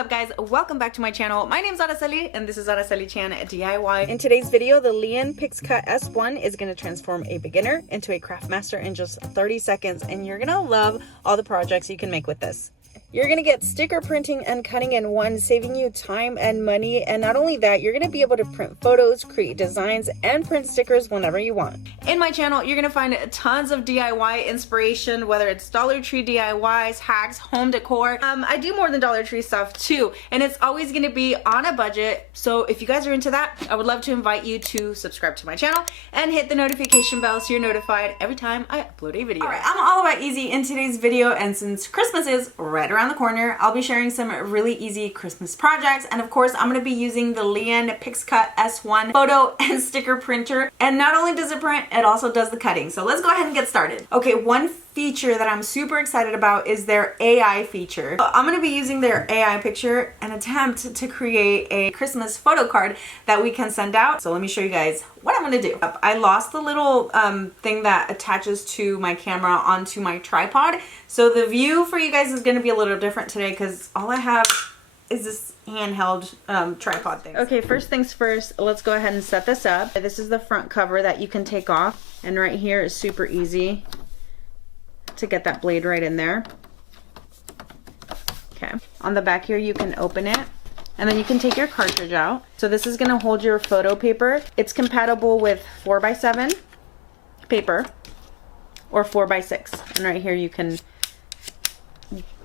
up, guys? Welcome back to my channel. My name is Araceli and this is Araceli Chan DIY. In today's video, the Liene PixCut S1 is going to transform a beginner into a craft master in just 30 seconds, and you're going to love all the projects you can make with this. You're going to get sticker printing and cutting in one, saving you time and money. And not only that, you're going to be able to print photos, create designs, and print stickers whenever you want. In my channel, you're going to find tons of DIY inspiration, whether it's Dollar Tree DIYs, hacks, home decor. I do more than Dollar Tree stuff too, and it's always going to be on a budget. So if you guys are into that, I would love to invite you to subscribe to my channel and hit the notification bell so you're notified every time I upload a video. All right, I'm all about easy in today's video, and since Christmas is right around the corner, I'll be sharing some really easy Christmas projects. And of course, I'm going to be using the Liene PixCut S1 photo and sticker printer. And not only does it print, it also does the cutting. So let's go ahead and get started. Okay, one feature that I'm super excited about is their AI feature. So I'm going to be using their AI picture and attempt to create a Christmas photo card that we can send out. So let me show you guys what I'm going to do. I lost the little thing that attaches to my camera onto my tripod. So the view for you guys is going to be a little different today because all I have is this handheld tripod thing. Okay, first things first, let's go ahead and set this up. This is the front cover that you can take off, and right here is super easy to get that blade right in there. Okay, on the back here you can open it, and then you can take your cartridge out. So this is going to hold your photo paper. It's compatible with 4x7 paper or 4x6, and right here you can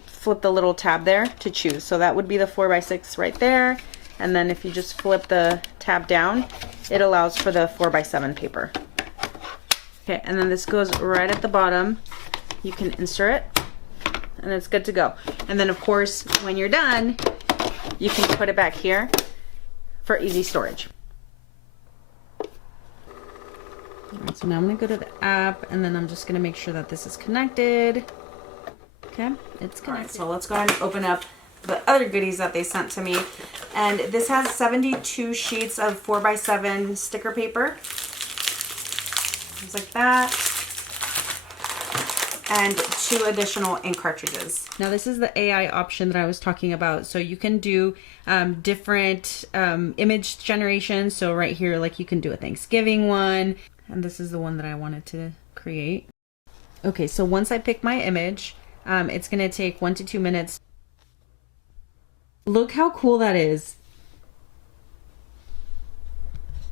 flip the little tab there to choose. So that would be the 4x6 right there, and then if you just flip the tab down, it allows for the 4x7 paper. Okay, and then this goes right at the bottom. You can insert it and it's good to go. And then of course, when you're done, you can put it back here for easy storage. All right, so now I'm gonna go to the app, and then I'm just gonna make sure that this is connected. Okay, it's connected. All right, so let's go ahead and open up the other goodies that they sent to me. And this has 72 sheets of 4x7 sticker paper. Things like that. And 2 additional ink cartridges. Now this is the AI option that I was talking about. So you can do different image generation. So right here, like you can do a Thanksgiving one. And this is the one that I wanted to create. Okay, so once I pick my image, it's gonna take 1 to 2 minutes. Look how cool that is.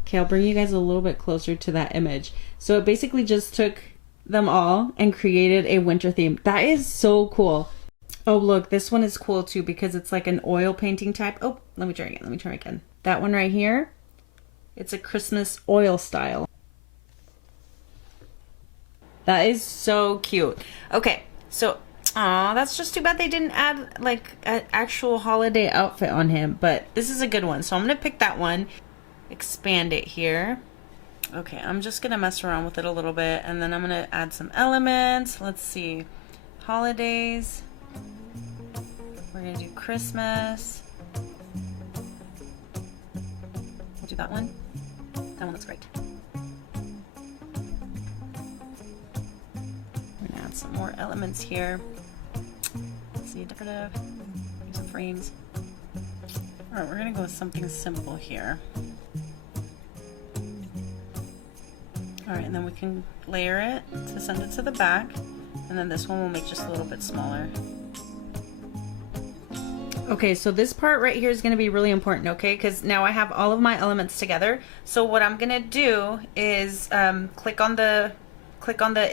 Okay, I'll bring you guys a little bit closer to that image. So it basically just took them all and created a winter theme. That is so cool. Oh look, this one is cool too because it's like an oil painting type. Oh, let me try again. That one right here, it's a Christmas oil style. That is so cute. Okay, so that's just too bad they didn't add like an actual holiday outfit on him, but this is a good one. So I'm gonna pick that one, expand it here. Okay, I'm just gonna mess around with it a little bit, and then I'm gonna add some elements. Let's see, holidays. We're gonna do Christmas. We'll do that one. That one looks great. We're gonna add some more elements here. Let's see, decorative, some frames. All right, we're gonna go with something simple here. All right, and then we can layer it to send it to the back, and then this one will make just a little bit smaller. Okay, so this part right here is going to be really important, okay? Because now I have all of my elements together. So what I'm going to do is click on the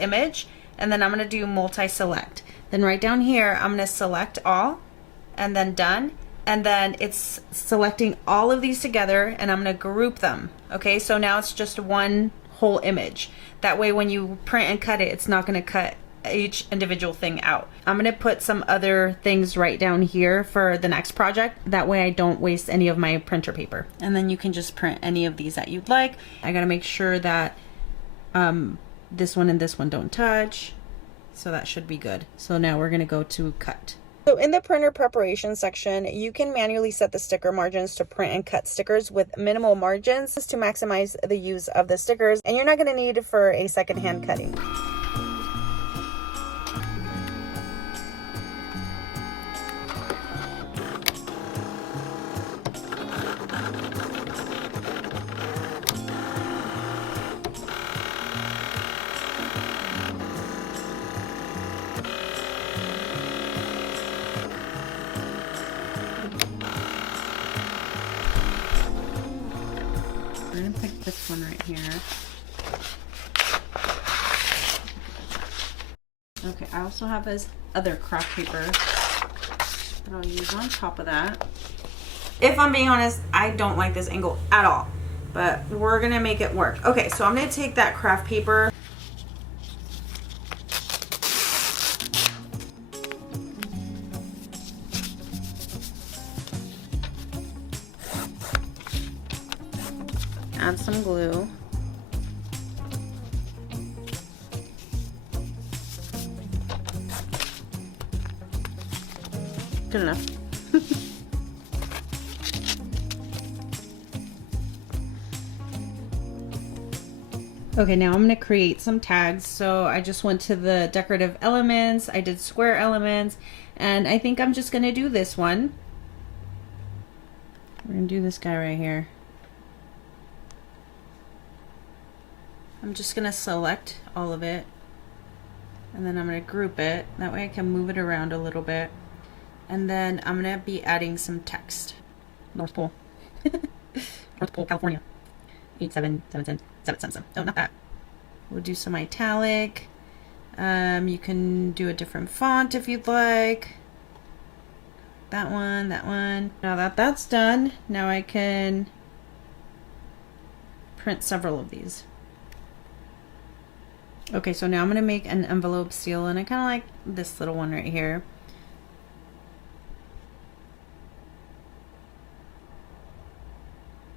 image, and then I'm going to do multi-select. Then right down here, I'm going to select all, and then done. And then it's selecting all of these together, and I'm going to group them. Okay, so now it's just one whole image. That way when you print and cut it, it's not going to cut each individual thing out. I'm going to put some other things right down here for the next project. That way I don't waste any of my printer paper. And then you can just print any of these that you'd like. I got to make sure that this one and this one don't touch. So that should be good. So now we're going to go to cut. So in the printer preparation section, you can manually set the sticker margins to print and cut stickers with minimal margins to maximize the use of the stickers, and you're not going to need for a second-hand cutting. like this one right here. Okay, I also have this other craft paper that I'll use on top of that. If I'm being honest, I don't like this angle at all, but we're gonna make it work. Okay, so I'm gonna take that craft paper. Add some glue. Good enough. Okay, now I'm going to create some tags. So I just went to the decorative elements, I did square elements, and I think I'm just going to do this one. We're going to do this guy right here. I'm just going to select all of it, and then I'm going to group it. That way I can move it around a little bit. And then I'm going to be adding some text. North Pole. North Pole, California. 87777. Oh, not that. We'll do some italic. You can do a different font if you'd like. That one, that one. Now that that's done, now I can print several of these. Okay, so now I'm going to make an envelope seal, and I kind of like this little one right here.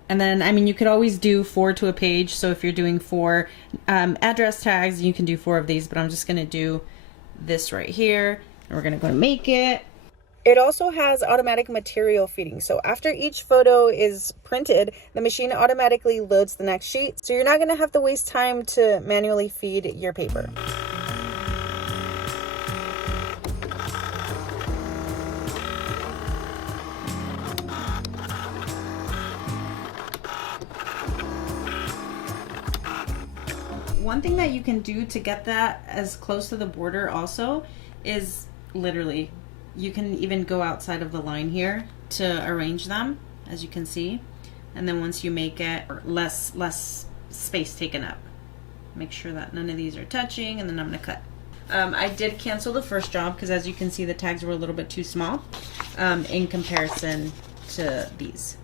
And then, I mean, you could always do 4 to a page. So if you're doing 4 address tags, you can do 4 of these, but I'm just going to do this right here, and we're going to go and make it. It also has automatic material feeding. So after each photo is printed, the machine automatically loads the next sheet. So you're not going to have to waste time to manually feed your paper. One thing that you can do to get that as close to the border also is literally, you can even go outside of the line here to arrange them, as you can see. And then once you make it, less space taken up. Make sure that none of these are touching, and then I'm gonna cut. I did cancel the first job because, as you can see, the tags were a little bit too small in comparison to these.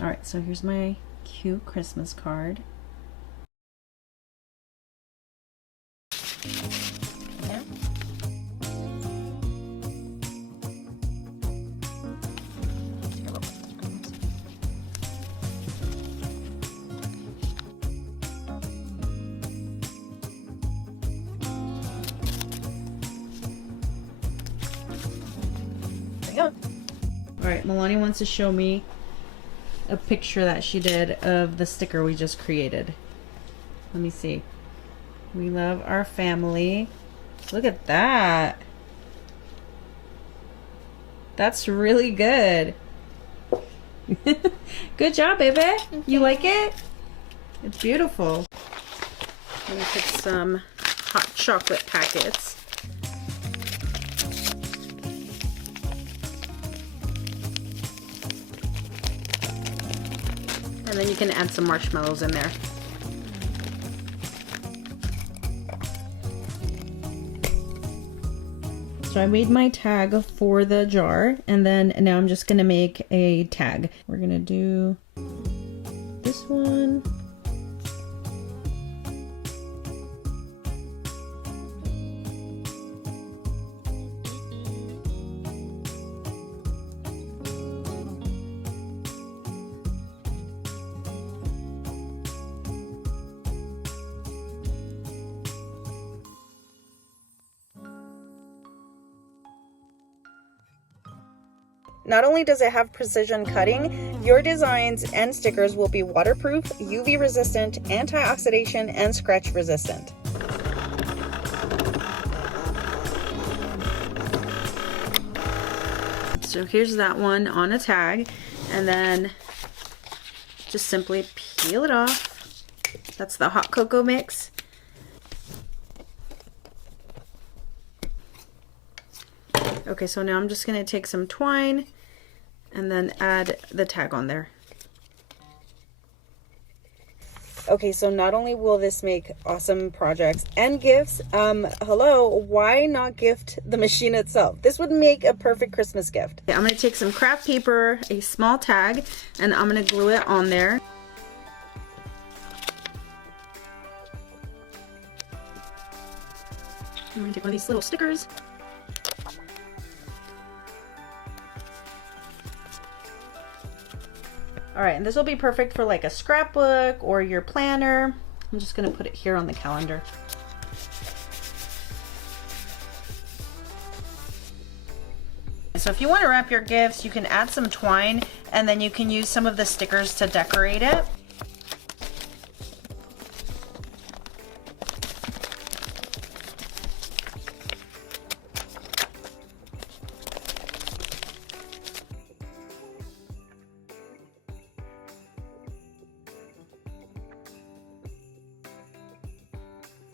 All right, so here's my cute Christmas card. All right, Milani wants to show me a picture that she did of the sticker we just created. Let me see. We love our family. Look at that. That's really good. Good job, baby. You like it? It's beautiful. Let me put some hot chocolate packets. And then you can add some marshmallows in there. So I made my tag for the jar, and then now I'm just gonna make a tag. We're gonna do this one. Not only does it have precision cutting, your designs and stickers will be waterproof, UV resistant, anti-oxidation, and scratch resistant. So here's that one on a tag, and then just simply peel it off. That's the hot cocoa mix. Okay, so now I'm just going to take some twine and then add the tag on there. Okay, so not only will this make awesome projects and gifts, hello, why not gift the machine itself? This would make a perfect Christmas gift. I'm gonna take some craft paper, a small tag, and I'm gonna glue it on there. I'm gonna take one of these little stickers. All right, and this will be perfect for like a scrapbook or your planner. I'm just gonna put it here on the calendar. So if you want to wrap your gifts, you can add some twine and then you can use some of the stickers to decorate it.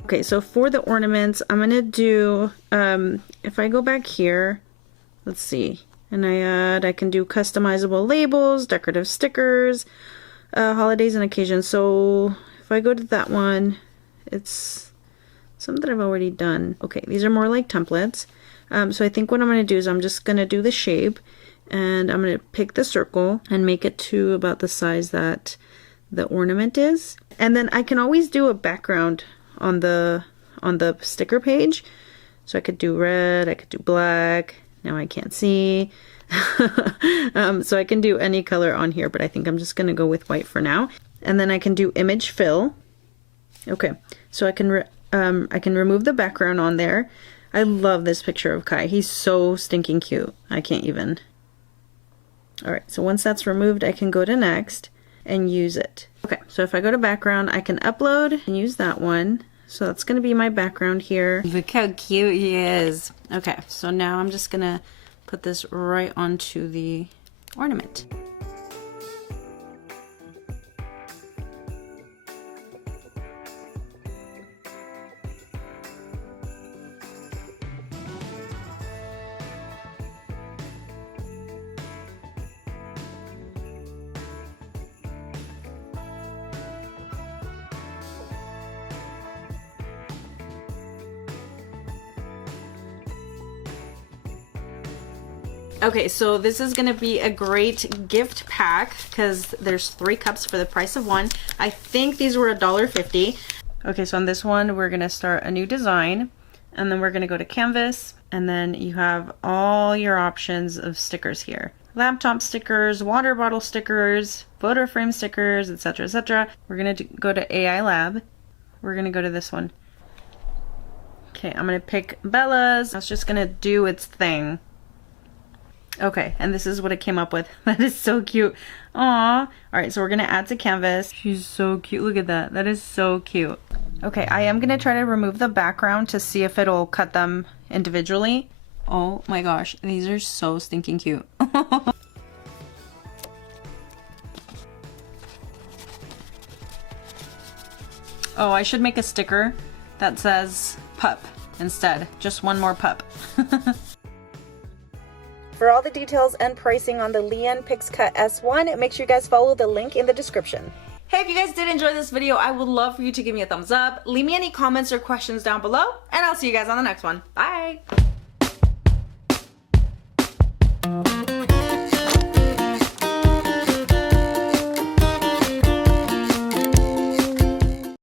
Okay, so for the ornaments, I'm gonna do, if I go back here, let's see, and I can do customizable labels, decorative stickers, holidays and occasions. So if I go to that one, it's something I've already done. Okay, these are more like templates. So I think what I'm gonna do is I'm just gonna do the shape, and I'm gonna pick the circle and make it to about the size that the ornament is. And then I can always do a background on the sticker page. So I could do red, I could do black. Now I can't see. So I can do any color on here, but I think I'm just gonna go with white for now. And then I can do image fill. Okay, so I can remove the background on there. I love this picture of Kai. He's so stinking cute. I can't even. All right, so once that's removed, I can go to next and use it. Okay, so if I go to background, I can upload and use that one. So that's gonna be my background here. Look how cute he is. Okay, so now I'm just gonna put this right onto the ornament. Okay, so this is gonna be a great gift pack because there's 3 cups for the price of 1. I think these were $1.50. Okay, so on this one, we're gonna start a new design, and then we're gonna go to canvas, and then you have all your options of stickers here. Laptop stickers, water bottle stickers, photo frame stickers, etc., etc. We're gonna go to AI Lab. We're gonna go to this one. Okay, I'm gonna pick Bella's. It's just gonna do its thing. Okay, and this is what it came up with. That is so cute. Aww. Alright, so we're gonna add to canvas. She's so cute. Look at that. That is so cute. Okay, I am gonna try to remove the background to see if it'll cut them individually. Oh my gosh, these are so stinking cute. Oh, I should make a sticker that says pup instead. Just one more pup. For all the details and pricing on the Liene PixCut S1, make sure you guys follow the link in the description. Hey, if you guys did enjoy this video, I would love for you to give me a thumbs up. Leave me any comments or questions down below, and I'll see you guys on the next one. Bye!